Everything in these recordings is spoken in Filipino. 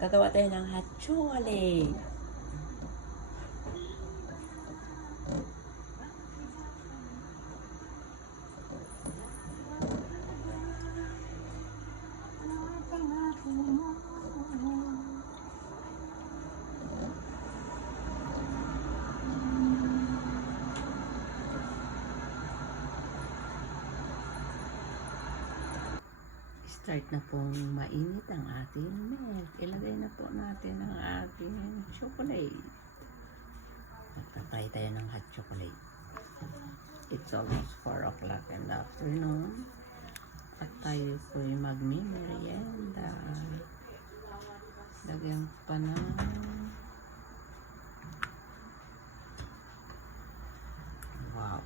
Gagawa tayo ng hot chocolate. Start na pong mainit ang ating milk. Ilagay na po natin ang ating chocolate. Magtatry tayo ng hot chocolate. It's almost 4 o'clock in the afternoon. At tayo po'y magmimerienda. Lagyan pa na wow.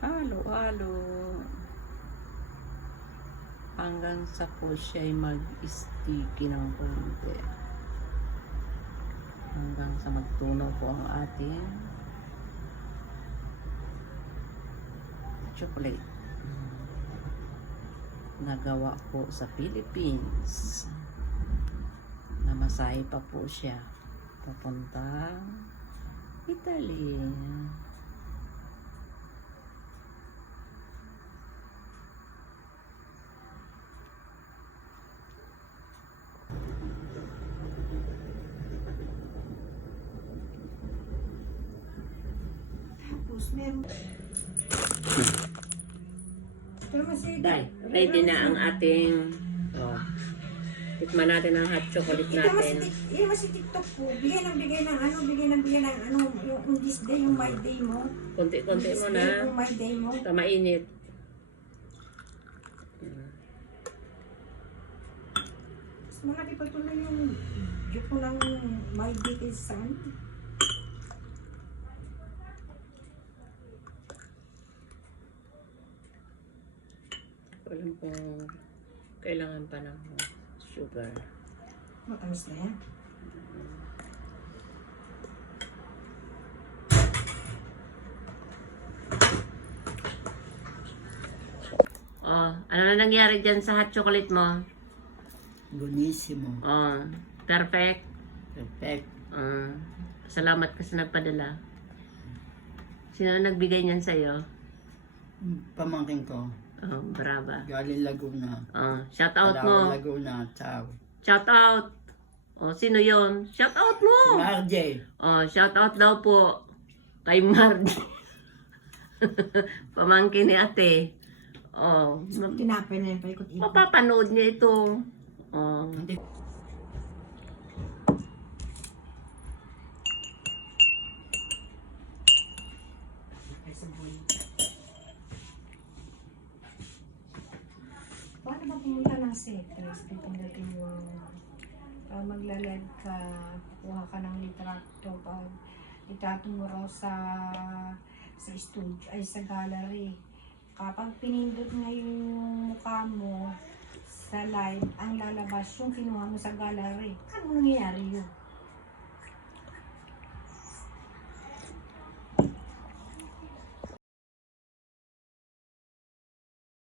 Halo-halo hanggang sa po siya'y mag-sticky ng konti, hanggang sa magtunaw po ang ating chocolate nagawa po sa Philippines. Namasahe pa po siya papuntang Italy. Meron. Dai, ready na ang ating tikman natin ang hot chocolate natin. Yung mas TikTok ko, bigay ng yung this day, yung my day mo. Konti-konti mo na. Yung my day mo. Ito mainit. Mas malaki pa tuloy yung joke ko ng my day kay Sam. Alam kung kailangan pa ng sugar. Matamis na yan. Ano na nangyari dyan sa hot chocolate mo? Buonissimo. Perfect. Perfect. Salamat kasi nagpadala. Sino nagbigay niyan sa'yo? Pamangkin ko. Brava. Galing Laguna. Shout out mo. Laguna. Ciao. Shout out. Sino yon? Shout out mo. Marje. Shout out daw po kay Marje. Pamangkin ni ate. Tinapay na yan, paikot-ikot. Mapapanood niya ito. Hindi. Paano ba pumunta ng Cetres? Pipindutin mo, maglalad ka, kuha ka ng litrato, litrato mo raw sa studio, ay sa gallery. Kapag pinindot ngayon yung mukha mo sa live, ang lalabas yung kinuha mo sa gallery. Ano nangyayari yun?